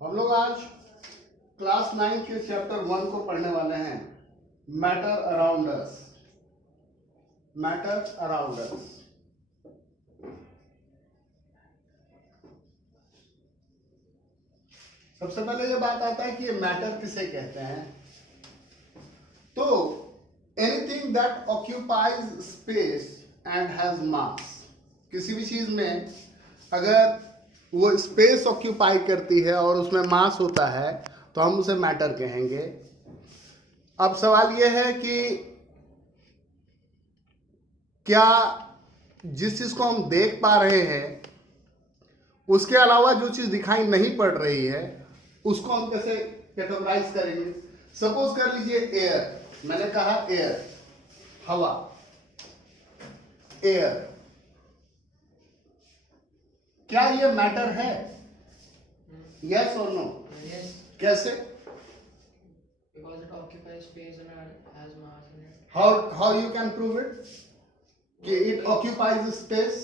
हम लोग आज क्लास 9 के चैप्टर 1 को पढ़ने वाले हैं। Matter around us. Matter around us. सबसे पहले ये बात आता है कि ये मैटर किसे कहते हैं। तो anything that occupies space and has मास। किसी भी चीज में अगर वो स्पेस ऑक्यूपाई करती है और उसमें मास होता है तो हम उसे मैटर कहेंगे। अब सवाल यह है कि क्या जिस चीज को हम देख पा रहे हैं उसके अलावा जो चीज दिखाई नहीं पड़ रही है उसको हम कैसे कैटेगराइज करेंगे। सपोज कर लीजिए एयर, मैंने कहा एयर, हवा, एयर, क्या ये मैटर है? यस और नो? Yes, कैसे? because it occupies space and has mass in it. How you can prove it? कि it occupies space?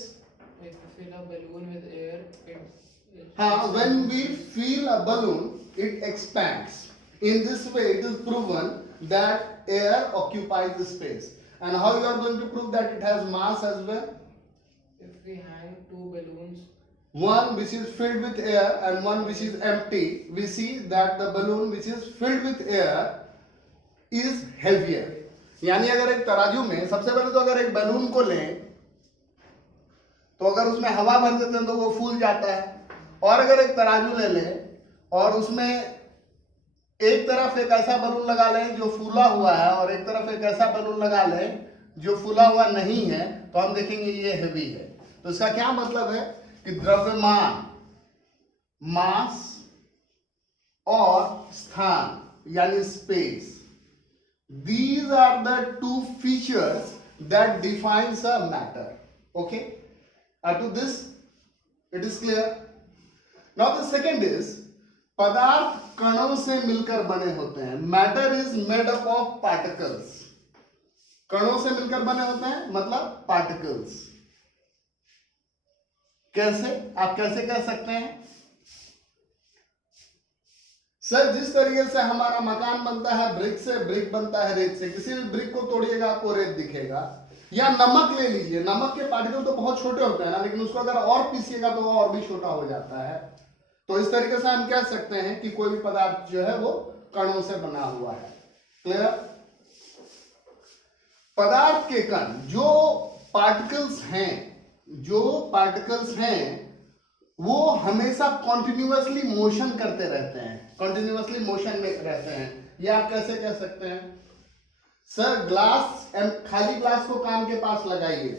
If you fill a balloon with air, it हाँ, when we fill a balloon, it expands. In this way, it is proven that air occupies the space. And how you are going to prove that it has mass as well? if we hang two balloons, One which is filled with air and one which is empty, we see that the balloon which is filled with air is heavier. यानी अगर एक तराजू में, सबसे पहले तो अगर एक बैलून को लें तो अगर उसमें हवा भर देते हैं तो वो फूल जाता है, और अगर एक तराजू ले लें और उसमें एक तरफ एक ऐसा बैलून लगा लें जो फूला हुआ है और एक तरफ एक ऐसा बैलून लगा लें जो फूला हुआ नहीं है, तो हम देखेंगे ये हेवी है। तो इसका क्या मतलब है कि द्रव्यमान, मास और स्थान यानी space, these are the two features that defines a matter. Okay, up to this it is clear. Now the second is पदार्थ कणों से मिलकर बने होते हैं। Matter is made up of particles. कणों से मिलकर बने होते हैं मतलब पार्टिकल्स। कैसे? आप कैसे कह सकते हैं? सर, जिस तरीके से हमारा मकान बनता है ब्रिक से, ब्रिक बनता है रेत से। किसी भी ब्रिक को तोड़िएगा आपको रेत दिखेगा। या नमक ले लीजिए, नमक के पार्टिकल तो बहुत छोटे होते हैं ना, लेकिन उसको अगर और पीसिएगा तो वो और भी छोटा हो जाता है। तो इस तरीके से हम कह सकते हैं कि कोई भी पदार्थ जो है वो कणों से बना हुआ है। क्लियर? पदार्थ के कण जो पार्टिकल्स हैं वो हमेशा कॉन्टिन्यूअसली मोशन करते रहते हैं, कॉन्टिन्यूअसली मोशन में रहते हैं। ये आप कैसे कह सकते हैं? सर, ग्लास, खाली ग्लास को कान के पास लगाइए,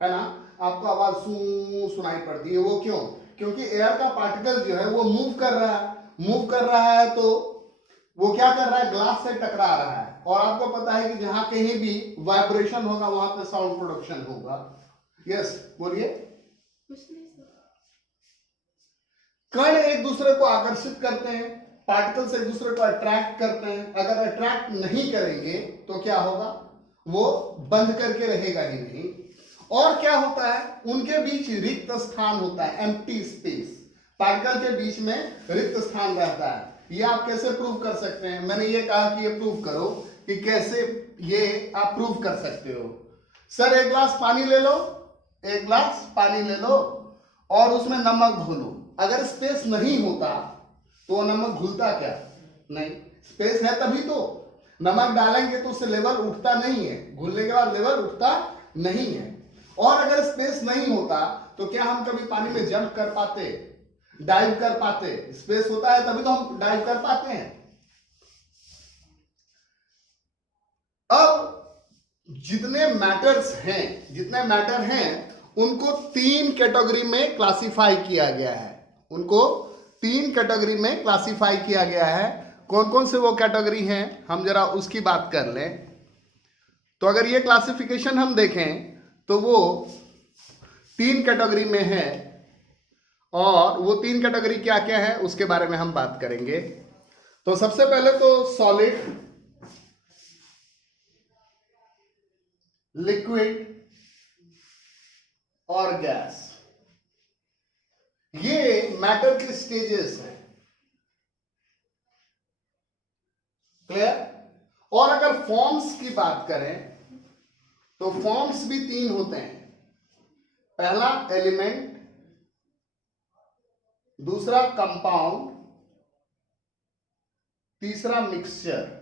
है ना, आपको आवाज सुनाई पड़ती है। वो क्यों? क्योंकि एयर का पार्टिकल जो है वो मूव कर रहा है तो वो क्या कर रहा है? ग्लास से टकरा रहा है। और आपको पता है कि जहां कहीं भी वाइब्रेशन होगा वहां पे साउंड प्रोडक्शन होगा। यस, बोलिए। कण एक दूसरे को आकर्षित करते हैं, पार्टिकल्स एक दूसरे को अट्रैक्ट करते हैं। अगर अट्रैक्ट नहीं करेंगे तो क्या होगा? वो बंद करके रहेगा ही नहीं। और क्या होता है? उनके बीच रिक्त स्थान होता है, एम्प्टी स्पेस। पार्टिकल के बीच में रिक्त स्थान रहता है। ये आप कैसे प्रूव कर सकते हैं? मैंने ये कहा कि ये प्रूव करो, कि कैसे ये आप प्रूव कर सकते हो। सर, एक गिलास पानी ले लो और उसमें नमक घोलो। अगर स्पेस नहीं होता तो वो नमक घुलता क्या? नहीं। स्पेस है तभी तो। नमक डालेंगे तो उससे लेवल उठता नहीं है, घुलने के बाद लेवल उठता नहीं है। और अगर स्पेस नहीं होता तो क्या हम कभी पानी में जंप कर पाते, डाइव कर पाते? स्पेस होता है तभी तो हम डाइव कर पाते हैं। अब जितने मैटर हैं उनको 3 कैटेगरी में क्लासिफाई किया गया है। कौन कौन से वो कैटेगरी हैं हम जरा उसकी बात कर लें। तो अगर ये क्लासिफिकेशन हम देखें तो वो 3 कैटेगरी में है, और वो 3 कैटेगरी क्या क्या है उसके बारे में हम बात करेंगे। तो सबसे पहले तो सॉलिड, लिक्विड और गैस। ये मैटर के स्टेजेस हैं। क्लियर? और अगर फॉर्म्स की बात करें तो फॉर्म्स भी तीन होते हैं। पहला एलिमेंट, दूसरा कंपाउंड, तीसरा मिक्सचर।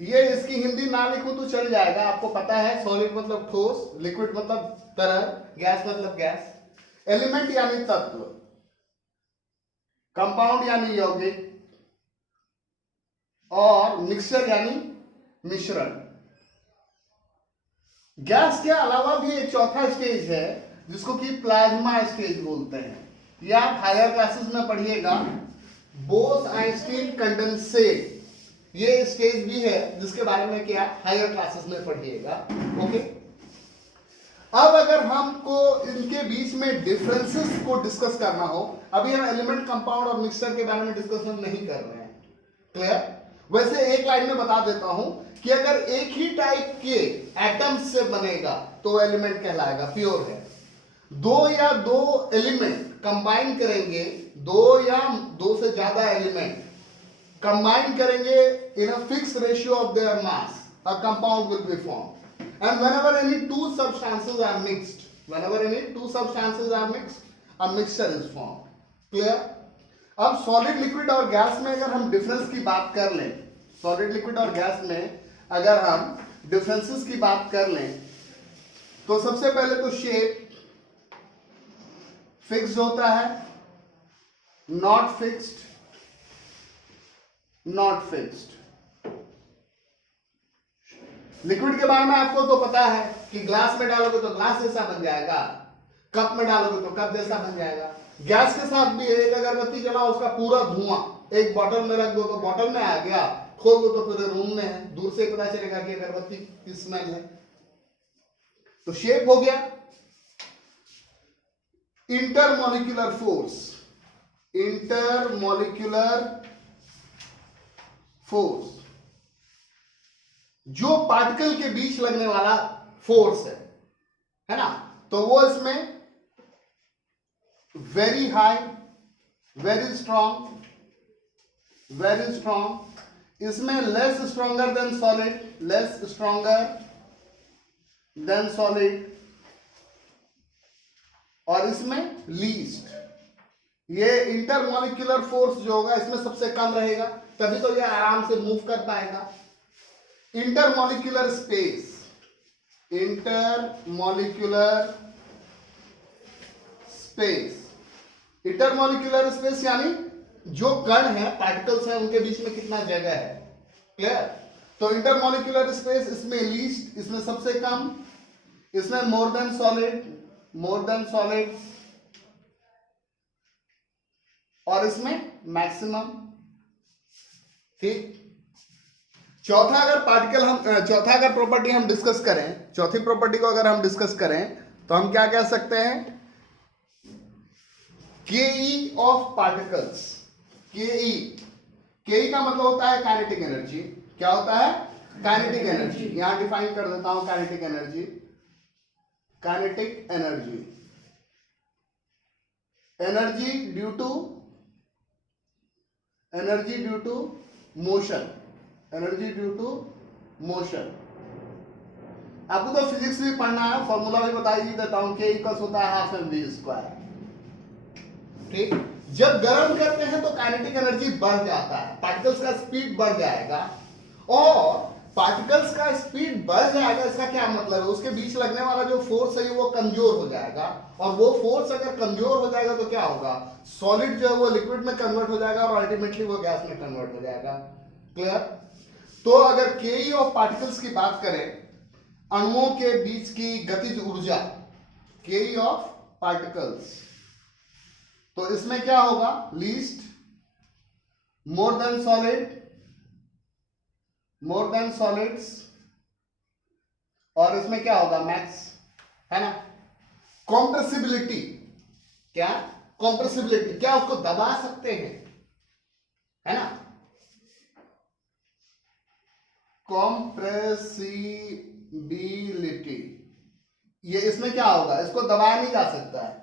ये इसकी हिंदी ना लिखूं तो चल जाएगा, आपको पता है। सॉलिड मतलब ठोस, लिक्विड मतलब तरल, गैस मतलब गैस। एलिमेंट यानी तत्व, कंपाउंड यानी यौगिक, और मिक्सचर यानी मिश्रण। गैस के अलावा भी एक चौथा स्टेज है जिसको कि प्लाज्मा स्टेज बोलते हैं। ये आप हायर क्लासेस में पढ़िएगा, बोस-आइंस्टीन कंडेंसेट, ये स्टेज भी है जिसके बारे में क्या हायर क्लासेस में पढ़िएगा। ओके, अब अगर हमको इनके बीच में डिफरेंसेस को डिस्कस करना हो, अभी हम एलिमेंट, कंपाउंड और मिक्सचर के बारे में डिस्कशन नहीं कर रहे हैं। क्लियर? वैसे एक लाइन में बता देता हूं कि अगर एक ही टाइप के एटम्स से बनेगा तो एलिमेंट कहलाएगा, प्योर है। दो या दो एलिमेंट कंबाइन करेंगे, दो या दो से ज्यादा एलिमेंट कंबाइन करेंगे in a fix ratio of their mass, a compound will be form. And whenever any two substances are mixed, a mixture is formed. Clear? अब सॉलिड, लिक्विड और गैस में अगर हम डिफरेंस की बात कर लें, सॉलिड, लिक्विड और गैस में अगर हम डिफरेंसेस की बात कर लें, तो सबसे पहले तो शेप फिक्स्ड होता है, not fixed, not fixed. Liquid के बारे में आपको तो पता है कि ग्लास में डालोगे तो ग्लास जैसा बन जाएगा, कप में डालोगे तो कप जैसा बन जाएगा। गैस के साथ भी एक अगरबत्ती जलाओ, उसका पूरा धुआं एक बॉटल में रख दो तो बॉटल में आ गया, खोल दो तो पूरे रूम में है, दूर से पता चलेगा कि अगरबत्ती की स्मेल है। तो शेप हो गया। इंटरमॉलिक्यूलर फोर्स, इंटरमॉलिक्यूलर फोर्स जो पार्टिकल के बीच लगने वाला फोर्स है ना, तो वो इसमें very high, very strong, very strong, इसमें less stronger than solid, less stronger than solid, और इसमें लीस्ट। ये इंटरमॉलिक्यूलर फोर्स जो होगा इसमें सबसे कम रहेगा, तभी तो ये आराम से मूव कर पाएगा। Intermolecular space, intermolecular space, intermolecular space यानी जो कण है, पार्टिकल्स हैं, उनके बीच में कितना जगह है। क्लियर? तो इंटरमॉलिक्यूलर स्पेस इसमें लीस्ट, इसमें सबसे कम, इसमें more than solid, more than solid, और इसमें मैक्सिमम। ठीक। चौथा अगर प्रॉपर्टी हम डिस्कस करें, चौथी प्रॉपर्टी को अगर हम डिस्कस करें तो हम क्या कह सकते हैं? के ऑफ पार्टिकल्स। के का मतलब होता है काइनेटिक एनर्जी। क्या होता है? Kinetic energy. यहां डिफाइन कर देता हूं kinetic energy. Kinetic energy, energy due to motion, energy due to motion. आपको तो फिजिक्स भी पढ़ना है, फॉर्मूला भी बता ही देता हूं, के इक्वल्स होता है हाफ mv स्क्वायर। ठीक। जब गर्म करते हैं तो काइनेटिक एनर्जी बढ़ जाता है, पार्टिकल्स का स्पीड बढ़ जाएगा, और पार्टिकल्स का स्पीड बढ़ जाएगा, इसका क्या मतलब है? उसके बीच लगने वाला जो फोर्स है वो कमजोर हो जाएगा, और वो फोर्स अगर कमजोर हो जाएगा तो क्या होगा? सॉलिड जो है वो लिक्विड में कन्वर्ट हो जाएगा, और अल्टीमेटली वो गैस में कन्वर्ट हो जाएगा। क्लियर? तो अगर के ऑफ पार्टिकल्स की बात करें, अणुओं के बीच की गतिज ऊर्जा, के ऑफ पार्टिकल्स, तो इसमें क्या होगा? Least, more than solid, more than solids, और इसमें क्या होगा? मैक्स, है ना? कॉम्प्रेसिबिलिटी, क्या? कॉम्प्रेसिबिलिटी, क्या उसको दबा सकते हैं, है ना? कॉम्प्रेसिबिलिटी, ये इसमें क्या होगा? इसको दबाया नहीं जा सकता है,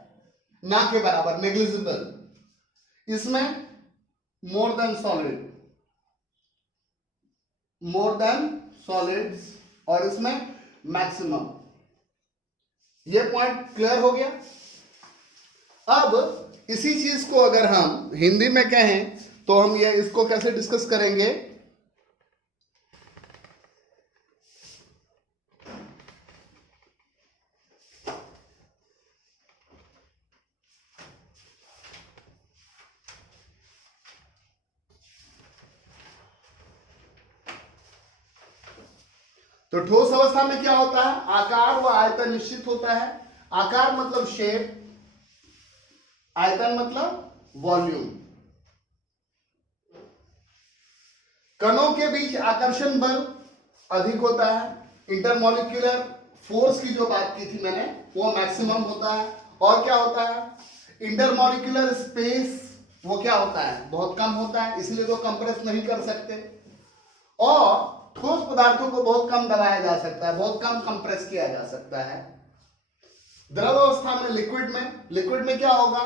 ना के बराबर, नेग्लिजिबल। इसमें more than solid, more than solids, और इसमें मैक्सिमम। ये पॉइंट क्लियर हो गया। अब इसी चीज को अगर हम हिंदी में कहें तो हम ये इसको कैसे डिस्कस करेंगे? तो ठोस अवस्था में क्या होता है? आकार व आयतन निश्चित होता है। आकार मतलब शेप, आयतन मतलब वॉल्यूम। कणों के बीच आकर्षण बल अधिक होता है। इंटरमॉलिक्यूलर फोर्स की जो बात की थी मैंने, वो मैक्सिमम होता है। और क्या होता है? इंटरमॉलिक्यूलर स्पेस, वो क्या होता है? बहुत कम होता है, इसलिए वो कंप्रेस नहीं कर सकते। और ठोस पदार्थों को बहुत कम दबाया जा सकता है, बहुत कम कंप्रेस किया जा सकता है। द्रव अवस्था में, लिक्विड में क्या होगा?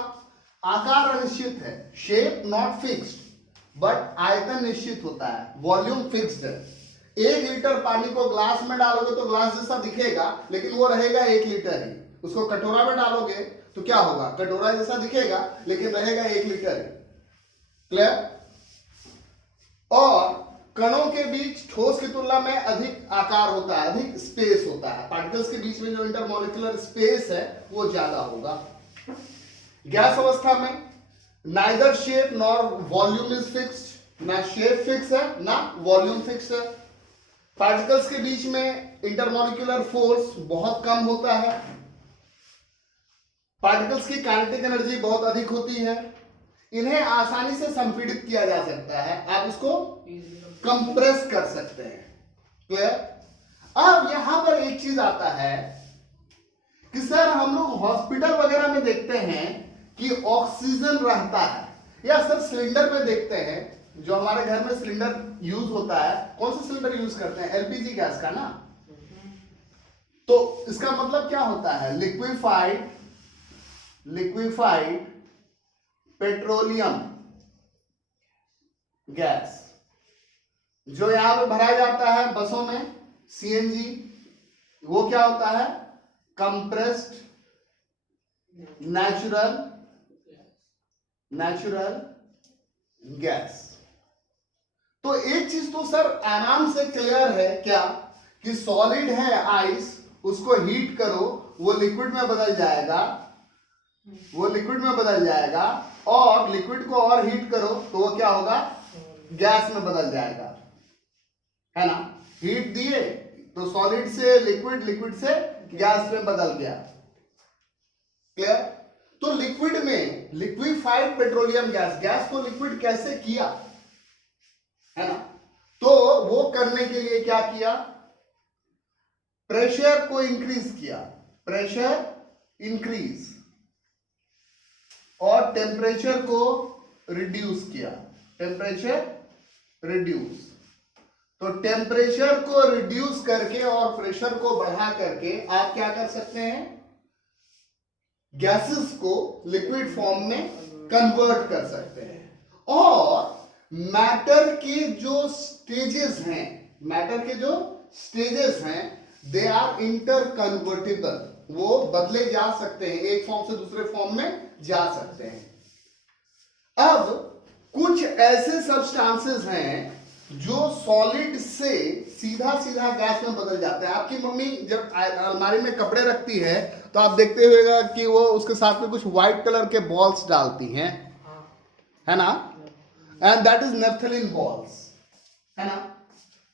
आकार अनिश्चित है, शेप नॉट फिक्स्ड, बट आयतन निश्चित होता है, वॉल्यूम फिक्स्ड है। 1 लीटर पानी को ग्लास में डालोगे तो ग्लास जैसा दिखेगा, लेकिन वो रहेगा 1 लीटर ही। उसको कटोरा में डालोगे तो क्या होगा? कटोरा जैसा दिखेगा, लेकिन रहेगा 1 लीटर ही। क्लियर? और कणों के बीच ठोस की तुलना में अधिक आकार होता है, अधिक स्पेस होता है। पार्टिकल्स के बीच में जो इंटरमॉलिक्यूलर स्पेस है वो ज्यादा होगा। गैस अवस्था में neither shape nor volume is fixed, ना शेप फिक्स है ना वॉल्यूम फिक्स है। पार्टिकल्स के बीच में इंटरमॉलिक्यूलर फोर्स बहुत कम होता है। पार्टिकल्स की काइनेटिक एनर्जी बहुत अधिक होती है। इन्हें आसानी से संपीड़ित किया जा सकता है, आप इसको कंप्रेस कर सकते हैं। क्लियर? अब यहां पर एक चीज आता है कि सर हम लोग हॉस्पिटल वगैरह में देखते हैं कि ऑक्सीजन रहता है, या सर सिलेंडर में देखते हैं, जो हमारे घर में सिलेंडर यूज होता है, कौन सा सिलेंडर यूज करते हैं? एलपीजी गैस का ना। तो इसका मतलब क्या होता है? लिक्विफाइड पेट्रोलियम गैस, जो यहां पे भरा जाता है बसों में, सीएनजी, वो क्या होता है? Compressed natural gas. तो एक चीज तो सर आराम से क्लियर है क्या, कि सॉलिड है आइस, उसको हीट करो वो लिक्विड में बदल जाएगा, और लिक्विड को और हीट करो तो वो क्या होगा? गैस में बदल जाएगा, है ना? हीट दिए तो सॉलिड से लिक्विड, लिक्विड से गैस में बदल गया। क्लियर? तो लिक्विड में लिक्विफाइड पेट्रोलियम गैस को लिक्विड कैसे किया, है ना? तो वो करने के लिए क्या किया? प्रेशर को इंक्रीज किया, प्रेशर इंक्रीज, और टेम्परेचर को रिड्यूस किया, टेम्परेचर रिड्यूस। तो टेम्परेचर को रिड्यूस करके और प्रेशर को बढ़ा करके आप क्या कर सकते हैं? गैसेस को लिक्विड फॉर्म में कन्वर्ट कर सकते हैं। और मैटर के जो स्टेजेस हैं, दे आर इंटरकन्वर्टिबल, वो बदले जा सकते हैं, एक फॉर्म से दूसरे फॉर्म में जा सकते हैं। अब कुछ ऐसे सब्सटेंसेस हैं जो सॉलिड से सीधा गैस में बदल जाते हैं। आपकी मम्मी जब अलमारी में कपड़े रखती है तो आप देखते हुएगा कि वो उसके साथ में कुछ व्हाइट कलर के बॉल्स डालती हैं, है ना? And that is naphthalene balls, है ना?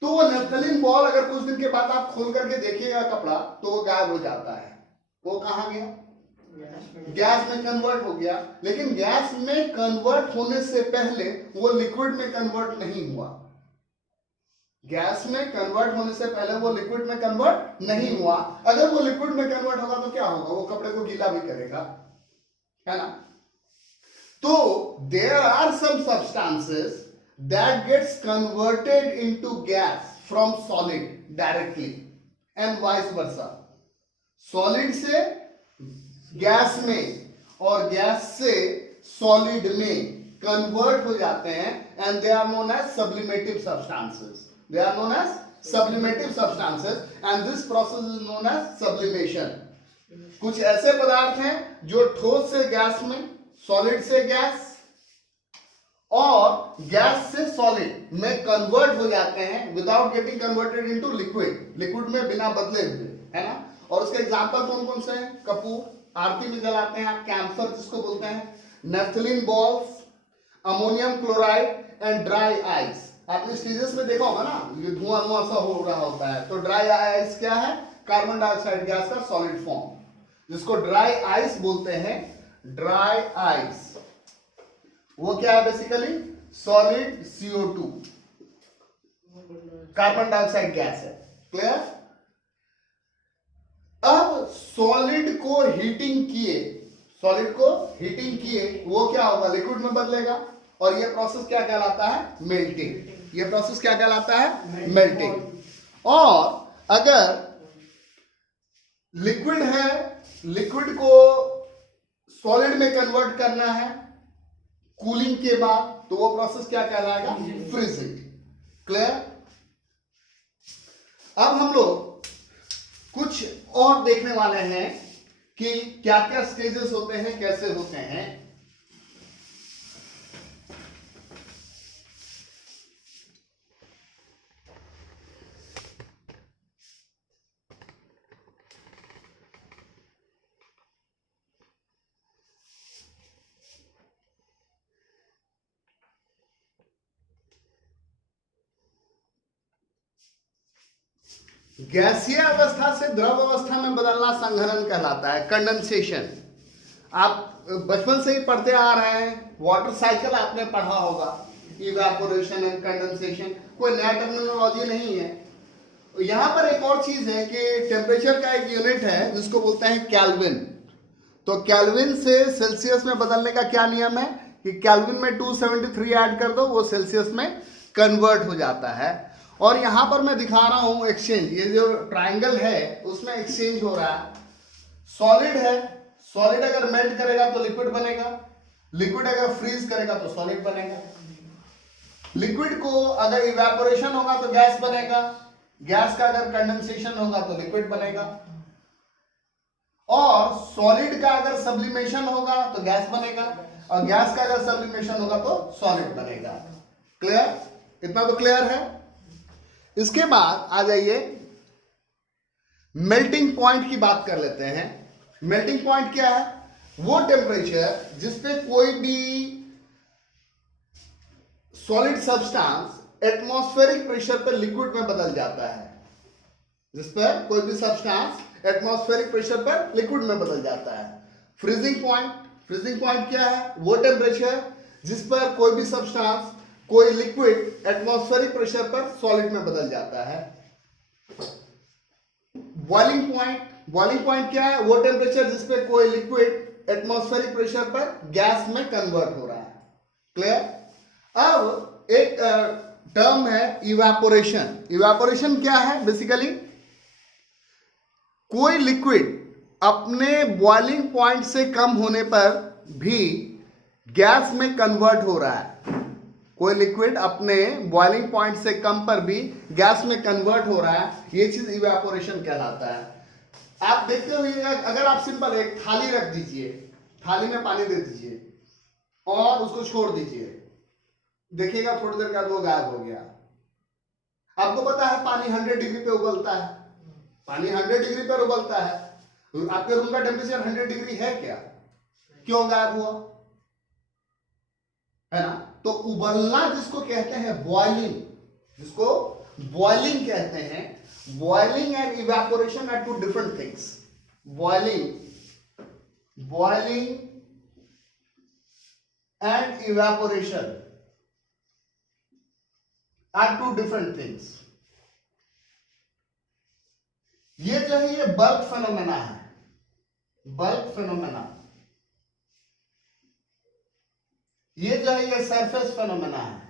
तो वो नेफ्थलीन बॉल अगर कुछ दिन के बाद आप खोल करके देखिएगा कपड़ा, तो वो गायब हो जाता है। वो कहां गया? गैस में कन्वर्ट हो गया। लेकिन गैस में कन्वर्ट होने से पहले वो लिक्विड में कन्वर्ट नहीं हुआ। गैस में कन्वर्ट होने से पहले वो लिक्विड में कन्वर्ट नहीं हुआ। अगर वो लिक्विड में कन्वर्ट होगा तो क्या होगा? वो कपड़े को गीला भी करेगा, है ना? तो there are some substances that gets converted into gas from solid directly and vice versa. Solid से गैस में और गैस से सॉलिड में कन्वर्ट हो जाते हैं and they are known as sublimative substances. They are known as sublimative substances and this process is known as sublimation. कुछ ऐसे पदार्थ हैं जो ठोस से गैस में, सॉलिड से गैस और गैस से सॉलिड में कन्वर्ट हो जाते हैं without getting converted into liquid. Liquid में बिना बदले हुए, है ना. और उसके एग्जांपल कौन कौन से हैं? कपूर, आरती में जलाते हैं आप, कैम्फर जिसको बोलते हैं, naphthalene balls, ammonium chloride and dry ice. आपने स्टेजेस में देखा होगा ना, ये धुआं धुआं सा हो रहा होता है. तो ड्राई आइस क्या है? कार्बन डाइऑक्साइड गैस का सॉलिड फॉर्म, जिसको ड्राई आइस बोलते हैं. ड्राई आइस वो क्या है? Basically solid CO2, carbon dioxide gas है. क्लियर? अब सॉलिड को हीटिंग किए वो क्या होगा? लिक्विड में बदलेगा. और ये प्रोसेस क्या कहलाता है? मेल्टिंग. ये प्रोसेस क्या कहलाता है? मेल्टिंग. और अगर लिक्विड है, लिक्विड को सॉलिड में कन्वर्ट करना है कूलिंग के बाद, तो वो प्रोसेस क्या कहलाएगा? फ्रीजिंग. क्लियर? अब हम लोग कुछ और देखने वाले हैं कि क्या क्या स्टेजेस होते हैं, कैसे होते हैं. गैसीय अवस्था से द्रव अवस्था में बदलना संघनन कहलाता है, कंडेंसेशन. आप बचपन से ही पढ़ते आ रहे हैं, वाटर साइकिल आपने पढ़ा होगा, इवेपोरेशन एंड कंडेंसेशन. कोई नया टर्मिनोलॉजी नहीं है. यहां पर एक और चीज है कि टेम्परेचर का एक यूनिट है जिसको बोलते हैं केल्विन. तो केल्विन से सेल्सियस में बदलने का क्या नियम है कि केल्विन में 273 ऐड कर दो, वो सेल्सियस में कन्वर्ट हो जाता है. और यहां पर मैं दिखा रहा हूं एक्सचेंज. ये जो ट्रायंगल है उसमें एक्सचेंज हो रहा है. सॉलिड है, सॉलिड अगर मेल्ट करेगा तो लिक्विड बनेगा, लिक्विड अगर फ्रीज करेगा तो सॉलिड बनेगा. लिक्विड को अगर इवेपोरेशन होगा तो गैस बनेगा, गैस का अगर कंडेंसेशन होगा तो लिक्विड बनेगा, और सॉलिड का अगर सब्लिमेशन होगा तो गैस बनेगा, और गैस का अगर सब्लिमेशन होगा तो सॉलिड बनेगा. क्लियर? इतना तो क्लियर है. इसके बाद आ जाइए, मेल्टिंग पॉइंट की बात कर लेते हैं. मेल्टिंग पॉइंट क्या है? वो टेम्परेचर जिस पे कोई भी सॉलिड सब्सटेंस एटमॉस्फेरिक प्रेशर पर लिक्विड में बदल जाता है. जिस पर कोई भी सब्सटेंस एटमॉस्फेरिक प्रेशर पर लिक्विड में बदल जाता है. फ्रीजिंग पॉइंट, फ्रीजिंग पॉइंट क्या है? वो टेम्परेचर जिस पर कोई भी सब्सटेंस, कोई लिक्विड एटमॉस्फेरिक प्रेशर पर सॉलिड में बदल जाता है. बॉइलिंग पॉइंट, बॉइलिंग पॉइंट क्या है? वो टेम्परेचर जिस पे कोई लिक्विड एटमॉस्फेरिक प्रेशर पर गैस में कन्वर्ट हो रहा है. क्लियर? अब एक टर्म है इवेपोरेशन. इवेपोरेशन क्या है? बेसिकली कोई लिक्विड अपने बॉइलिंग पॉइंट से कम होने पर भी गैस में कन्वर्ट हो रहा है. कोई लिक्विड अपने बॉइलिंग पॉइंट से कम पर भी गैस में कन्वर्ट हो रहा है, ये चीज इवेपोरेशन कहलाता है. आप देखते होइएगा, अगर आप सिंपल एक थाली रख दीजिए, थाली में पानी दे दीजिए और उसको छोड़ दीजिए, देखिएगा थोड़ी देर बाद वो गायब हो गया. आपको पता है पानी 100 डिग्री पे उबलता है, पानी 100 डिग्री पर उबलता है. आपके रूम का टेम्परेचर 100 डिग्री है क्या? क्यों गायब हुआ? है ना. तो उबलना जिसको कहते हैं बॉइलिंग, जिसको बॉइलिंग कहते हैं, boiling and evaporation are two different things. Boiling and evaporation are two different things. ये जो है ये बल्क फेनोमेना है. बल्क फेनोमेना, ये जो है ये सरफेस फेनोमेना है,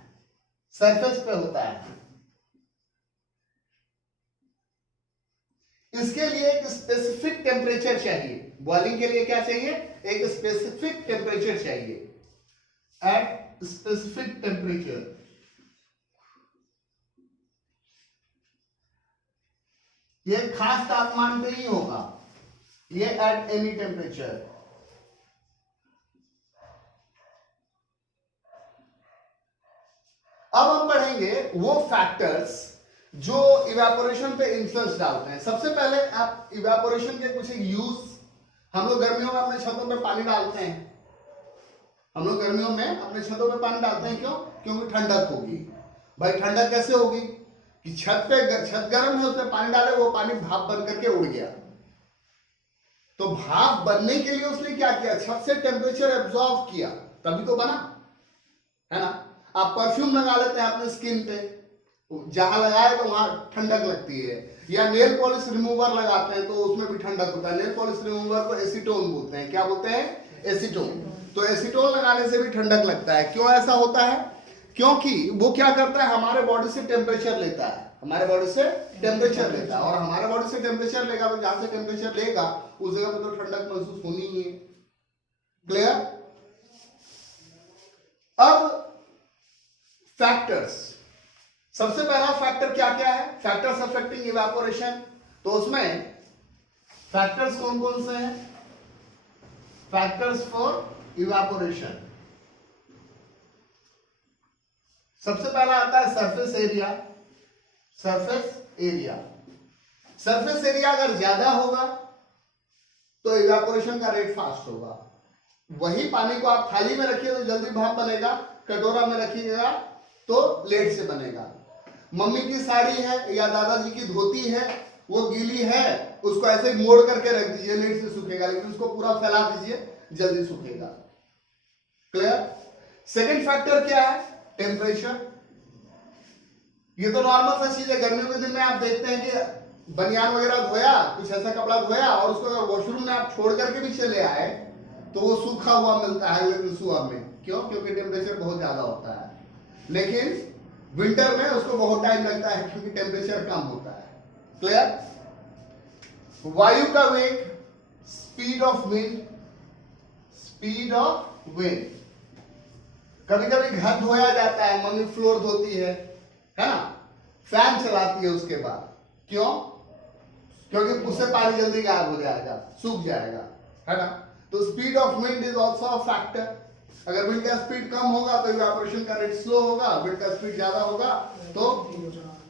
सरफेस पे होता है. इसके लिए एक स्पेसिफिक टेम्परेचर चाहिए. बॉइलिंग के लिए क्या चाहिए? एक स्पेसिफिक टेम्परेचर चाहिए. at specific temperature. ये खास तापमान पे ही होगा, ये at any temperature. अब हम पढ़ेंगे वो फैक्टर्स जो इवेपोरेशन पे इन्फ्लुएंस डालते हैं. सबसे पहले आप इवेपोरेशन के कुछ यूज, हम लोग गर्मियों में अपने छतों पे पानी डालते हैं. हम लोग गर्मियों में अपने छतों पे पानी डालते हैं. क्यों? क्योंकि ठंडक होगी. भाई ठंडक कैसे होगी कि छत गर्म है, उसमें पानी डाले, वो पानी भाप बन करके उड़ गया. तो भाप बनने के लिए उसने क्या किया? छत से टेम्परेचर एब्जॉर्ब किया, तभी तो बना, है ना. आप परफ्यूम लगा लेते हैं अपने स्किन पे, जहां लगाए तो वहां ठंडक लगती है. या नेल पॉलिश रिमूवर लगाते हैं तो उसमें भी ठंडक होता है. नेल पॉलिश रिमूवर को एसीटोन बोलते हैं. क्या बोलते हैं? एसीटोन. तो एसीटोन लगाने से भी ठंडक लगता है. क्यों ऐसा होता है? क्योंकि वो क्या करता है, हमारे बॉडी से टेम्परेचर लेता है. हमारे बॉडी से टेम्परेचर लेता है, और हमारे बॉडी से टेम्परेचर लेगा तो जहां से टेम्परेचर लेगा उस जगह पे तो ठंडक महसूस होनी ही है. क्लियर? अब फैक्टर्स, सबसे पहला फैक्टर क्या क्या है? Factors affecting evaporation. तो उसमें फैक्टर्स कौन कौन से हैं? Factors for evaporation. सबसे पहला आता है surface area. Surface area, surface area अगर ज्यादा होगा तो इवेपोरेशन का रेट फास्ट होगा. वही पानी को आप थाली में रखिए तो जल्दी भाप बनेगा, कटोरा में रखिएगा तो लेट से बनेगा. मम्मी की साड़ी है या दादाजी की धोती है, वो गीली है, उसको ऐसे मोड़ करके रख दीजिए, लेट से सूखेगा. लेकिन उसको पूरा फैला दीजिए, जल्दी सूखेगा. क्लियर? सेकंड फैक्टर क्या है? टेम्परेचर. ये तो नॉर्मल सा चीज है. गर्मियों के दिन में आप देखते हैं कि बनियान वगैरह धोया, कुछ ऐसा कपड़ा धोया, और उसको अगर वॉशरूम में आप छोड़ करके भी चले आए तो वो सूखा हुआ मिलता है अगले दिन सुबह में. क्यों? क्योंकि टेम्परेचर बहुत ज्यादा होता है. लेकिन विंटर में उसको बहुत टाइम लगता है क्योंकि टेम्परेचर कम होता है. क्लियर? वायु का वेग, speed of wind. Speed of wind. कभी कभी घर धोया जाता है, मम्मी फ्लोर धोती है ना, फैन चलाती है उसके बाद. क्यों? क्योंकि उससे पानी जल्दी गायब हो जाएगा, सूख जाएगा, है ना. तो speed of wind is also a factor. अगर विंड का स्पीड कम होगा तो इवेपोरेशन का रेट स्लो होगा, विंड का स्पीड ज्यादा होगा तो,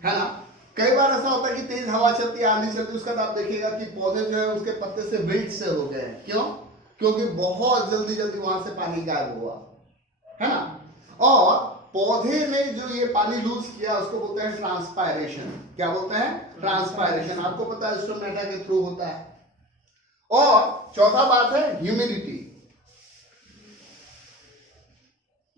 है ना. कई बार ऐसा होता है कि तेज हवा चलती है, आंधी चलती है, उसका बाद आप देखिएगा कि पौधे जो है उसके पत्ते से विल्ट से हो गए. क्यों? क्योंकि बहुत जल्दी जल्दी वहां से पानी गायब हुआ, है ना. और पौधे ने जो ये पानी लूज किया उसको बोलते हैं ट्रांसपायरेशन. क्या बोलते हैं? ट्रांसपायरेशन. आपको पता है स्टोमेटा के थ्रू होता है. और चौथा बात है ह्यूमिडिटी.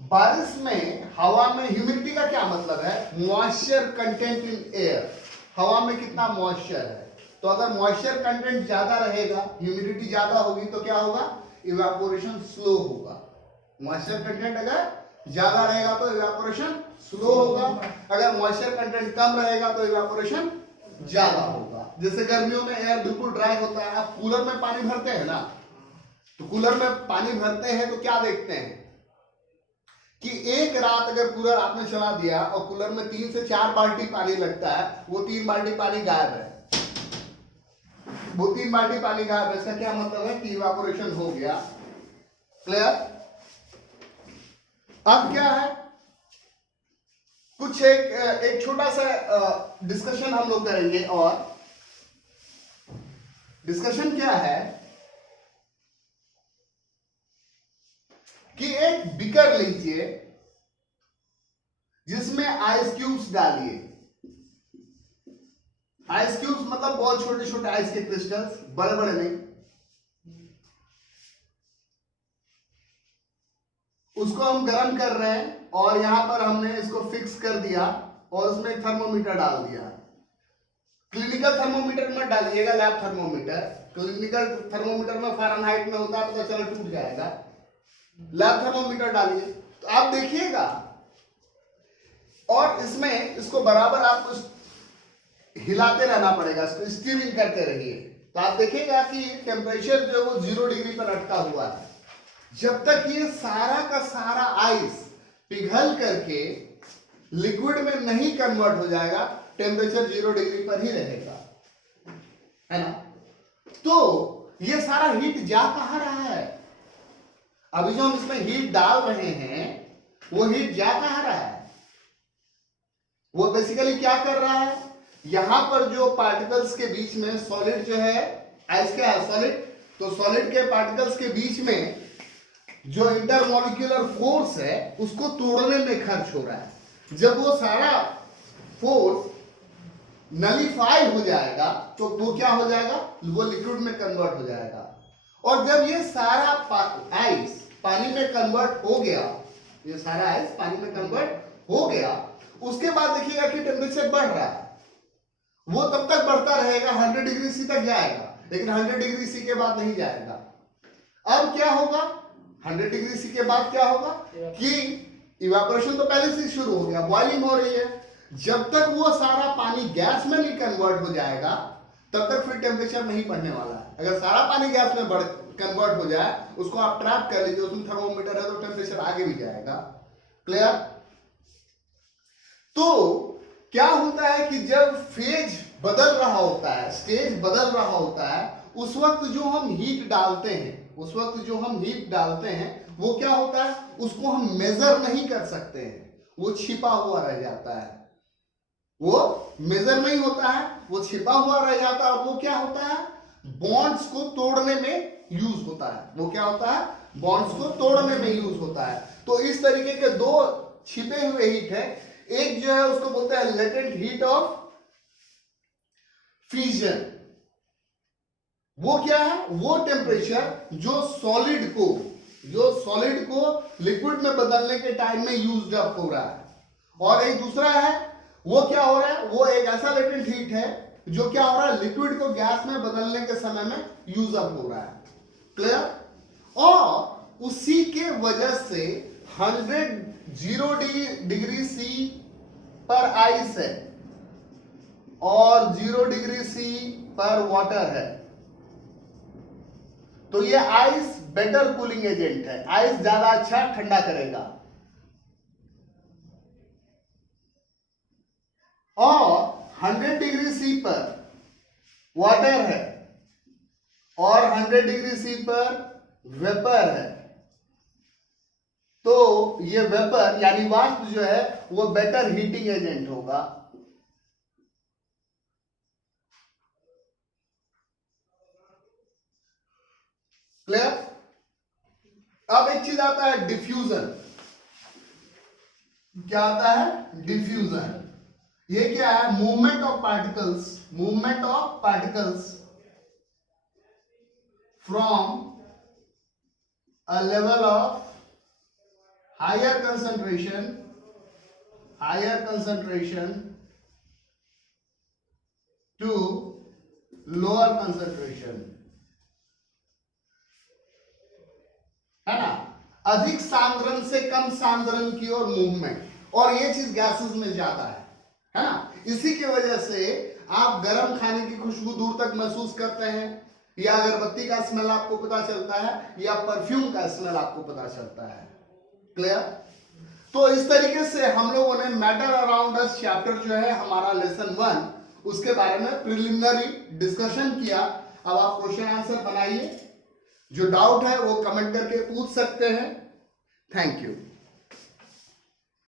बारिश में, हवा में ह्यूमिडिटी का क्या मतलब है? Moisture content in air. हवा में कितना मॉइस्चर है. तो अगर मॉइस्चर कंटेंट ज्यादा रहेगा, ह्यूमिडिटी ज्यादा होगी तो क्या होगा? इवेपोरेशन स्लो होगा. मॉइस्चर कंटेंट अगर ज्यादा रहेगा तो इवेपोरेशन स्लो होगा, अगर मॉइस्चर कंटेंट कम रहेगा तो इवेपोरेशन ज्यादा होगा. जैसे गर्मियों में एयर बिल्कुल ड्राई होता है, आप कूलर में पानी भरते हैं ना, तो कूलर में पानी भरते हैं तो क्या देखते हैं कि एक रात अगर कूलर आपने चला दिया और कूलर में 3 से 4 बाल्टी पानी लगता है, वो 3 बाल्टी पानी गायब है. वो 3 बाल्टी पानी गायब है. इसका क्या मतलब है? कि इवेपोरेशन हो गया. क्लियर? अब क्या है, कुछ एक छोटा सा डिस्कशन हम लोग करेंगे. और डिस्कशन क्या है कि एक बीकर लीजिए जिसमें आइस क्यूब्स डालिए. आइस क्यूब्स मतलब बहुत छोटे छोटे आइस के क्रिस्टल्स, बड़े बड़े नहीं. उसको हम गर्म कर रहे हैं और यहां पर हमने इसको फिक्स कर दिया और उसमें एक थर्मोमीटर डाल दिया. क्लिनिकल थर्मोमीटर मत डालिएगा, लैब थर्मोमीटर. क्लिनिकल थर्मोमीटर में फ़ारेनहाइट में होता है तो चलो टूट जाएगा. लैब थर्मोमीटर डालिए तो आप देखिएगा, और इसमें इसको बराबर आपको हिलाते रहना पड़ेगा, इसको स्टीरिंग करते रहिए. तो आप देखिएगा कि टेम्परेचर जो है वो 0 डिग्री पर अटका हुआ है. जब तक ये सारा का सारा आइस पिघल करके लिक्विड में नहीं कन्वर्ट हो जाएगा, टेम्परेचर 0 डिग्री पर ही रहेगा, है ना। तो ये सारा हीट जा कहां रहा है? अभी जो हम इसमें हीट डाल रहे हैं वो हीट जा कहां रहा है? वो बेसिकली क्या कर रहा है, यहां पर जो पार्टिकल्स के बीच में सॉलिड जो है, आइस क्या है, सॉलिड, तो सॉलिड के पार्टिकल्स के बीच में जो इंटरमॉलिक्यूलर फोर्स है उसको तोड़ने में खर्च हो रहा है। जब वो सारा फोर्स नलीफाई हो जाएगा तो वो क्या हो जाएगा, वो लिक्विड में कन्वर्ट हो जाएगा। और जब ये सारा आइस पानी में कन्वर्ट हो गया, ये सारा आइस पानी में कन्वर्ट हो गया, उसके बाद देखिएगा कि टेम्परेचर बढ़ रहा है। वो तब तक बढ़ता रहेगा, 100 डिग्री सी तक जाएगा, लेकिन 100 डिग्री सी के बाद नहीं जाएगा। अब क्या होगा, 100 डिग्री सी के बाद क्या होगा कि इवेपोरेशन तो पहले से शुरू हो गया, बॉइलिंग हो रही है। जब तक वो सारा पानी गैस में नहीं कन्वर्ट हो जाएगा तब तक फिर टेम्परेचर नहीं बढ़ने वाला है। अगर सारा पानी गैस में कन्वर्ट हो जाए, उसको आप ट्रैप कर लीजिए, उसमें थर्मोमीटर है तो टेम्परेचर आगे भी जाएगा। क्लियर? तो क्या होता है कि जब फेज बदल रहा होता है, स्टेज बदल रहा होता है, उस वक्त जो हम हीट डालते हैं, वो क्या होता है, उसको हम मेजर नहीं कर सकते हैं, वो छिपा हुआ रह जाता है। वो मेजर नहीं होता है, वो छिपा हुआ रह जाता है। और वो क्या होता है, बॉन्ड्स को तोड़ने में यूज होता है। वो क्या होता है, बॉन्ड्स को तोड़ने में यूज होता है। तो इस तरीके के दो छिपे हुए हीट है। एक जो है उसको बोलते हैं लेटेंट हीट ऑफ फ्यूजन। वो क्या है, वो टेम्परेचर जो सॉलिड को लिक्विड में बदलने के टाइम में यूज्ड अप हो रहा है। और एक दूसरा है, वो क्या हो रहा है, वो एक ऐसा लेटेंट हीट है जो क्या हो रहा है, लिक्विड को गैस में बदलने के समय में यूज अप हो रहा है। क्लियर? और उसी के वजह से 0 डिग्री सी पर आइस है और 0 डिग्री सी पर वाटर है। तो ये आइस बेटर कूलिंग एजेंट है, आइस ज्यादा अच्छा ठंडा करेगा। और 100 डिग्री सी पर वाटर है और 100 डिग्री सी पर वेपर है। तो ये वेपर यानी वाष्प जो है वो बेटर हीटिंग एजेंट होगा। क्लियर? अब एक चीज आता है डिफ्यूजन। क्या आता है, डिफ्यूजन। ये क्या है, movement of particles from a level of higher concentration to lower concentration, है ना। अधिक सांद्रण से कम सांद्रण की ओर मूवमेंट, और ये चीज गैसेस में ज्यादा है ना। इसी की वजह से आप गर्म खाने की खुशबू दूर तक महसूस करते हैं, या अगरबत्ती का स्मेल आपको पता चलता है, या परफ्यूम का स्मेल आपको पता चलता है। क्लियर? तो इस तरीके से हम लोगों ने मैटर अराउंड अस चैप्टर जो है हमारा लेसन 1, उसके बारे में प्रिलिमिनरी डिस्कशन किया। अब आप क्वेश्चन आंसर बनाइए, जो डाउट है वो कमेंट करके पूछ सकते हैं। Thank you.